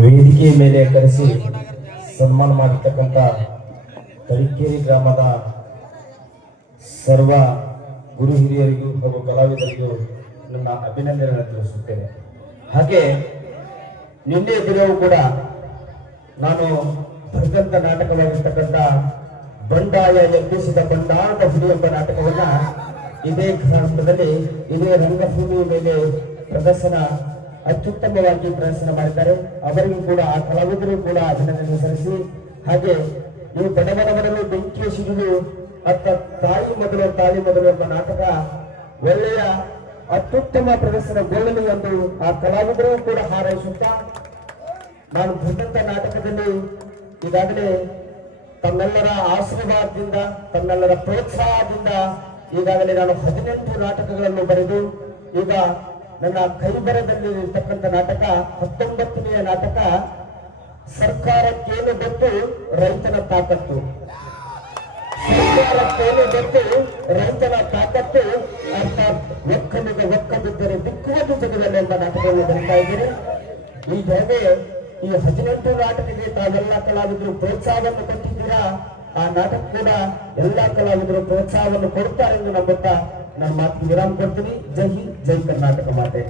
ವೇದಿಕೆ ಮೇಲೆ ಕರೆಸಿ ಸನ್ಮಾನ ಮಾಡಿರ್ತಕ್ಕಂಥ ತರೀಕೆರೆ ಗ್ರಾಮದ ಸರ್ವ ಗುರು ಹಿರಿಯರಿಗೂ ಹಾಗೂ ಕಲಾವಿದರಿಗೂ ನನ್ನ ಅಭಿನಂದನೆಗಳನ್ನು ತಿಳಿಸುತ್ತೇನೆ. ಹಾಗೆ ನಿನ್ನೆ ದಿನವೂ ಕೂಡ ನಾನು ಬರೆದಂತ ನಾಟಕವಾಗಿರ್ತಕ್ಕಂಥ ಬಂಡಾಯ ಎಬ್ಬಿಸಿದ ಬಂಡಾರದ ಹುಲಿ ಎಂಬ ನಾಟಕವನ್ನ ಇದೇ ಗ್ರಾಮದಲ್ಲಿ, ಇದೇ ರಂಗಭೂಮಿಯ ಮೇಲೆ ಪ್ರದರ್ಶನ ಅತ್ಯುತ್ತಮವಾಗಿ ಪ್ರದರ್ಶನ ಮಾಡಿದ್ದಾರೆ. ಅವರಿಗೂ ಕೂಡ ಆ ಕಲಾವಿದರು ಕೂಡ ಅಭಿನಂದನೆ ಸಲ್ಲಿಸಿ. ಹಾಗೆ ಈ ಬಡವನ ಬಡಲು ಬೆಂಕಿಯ ಅತ್ತ ತಾಯಿ ಮೊದಲು ತಾಯಿ ಮೊದಲು ಎಂಬ ನಾಟಕ ಒಳ್ಳೆಯ ಅತ್ಯುತ್ತಮ ಪ್ರದರ್ಶನ ಪ್ರದರ್ಶನಗೊಳ್ಳಲಿ ಎಂದು ಆ ಕಲಾವಿದರು ಕೂಡ ಹಾರೈಸುತ್ತಾ, ನಾನು ಬಂದಂತ ನಾಟಕದಲ್ಲಿ ಈಗಾಗಲೇ ತನ್ನೆಲ್ಲರ ಆಶೀರ್ವಾದದಿಂದ ತನ್ನೆಲ್ಲರ ಪ್ರೋತ್ಸಾಹದಿಂದ ಈಗಾಗಲೇ ನಾನು ಹದಿನೆಂಟು ನಾಟಕಗಳನ್ನು ಬರೆದು ಈಗ ನನ್ನ ಕೈಬರದಲ್ಲಿ ಇರ್ತಕ್ಕಂಥ ನಾಟಕ, ಹತ್ತೊಂಬತ್ತನೆಯ ನಾಟಕ, ಸರ್ಕಾರಕ್ಕೇನು ಗೊತ್ತು, ರೈತನ ತಾಕತ್ತು. ಸರ್ಕಾರಕ್ಕೇನು ಗೊತ್ತು, ರೈತನ ತಾಕತ್ತು, ಅರ್ಥಾತ್ ಒಕ್ಕಲಿಗೆ ಒಕ್ಕದಿದ್ದರೆ ದಿಕ್ಕುವುದು ಜಗದಲ್ಲಿ ಎಂಬ ನಾಟಕವನ್ನು ಬರೀತಾ ಇದ್ದೀನಿ ಈ ಹೇಗೆ ಈ ಹದಿನೆಂಟು ನಾಟಕಕ್ಕೆ ತಾವೆಲ್ಲ ಕಲಾವಿದರು ಪ್ರೋತ್ಸಾಹವನ್ನು ಕೊಟ್ಟಿದ್ದೀರಾ? ಆ ನಾಟಕ ಕೂಡ ಎಲ್ಲ ಕಲಾವಿದರು ಪ್ರೋತ್ಸಾಹವನ್ನು ಕೊಡುತ್ತಾರೆ ಎಂದು ನಂಬುತ್ತಾ ನನ್ನ ಮಾತಿಗೆ ವಿರಾಮ ಕೊಡ್ತೀನಿ ಜೈ ಹಿಂದ್ ಜೈ ಕರ್ನಾಟಕ ಮಾತೆ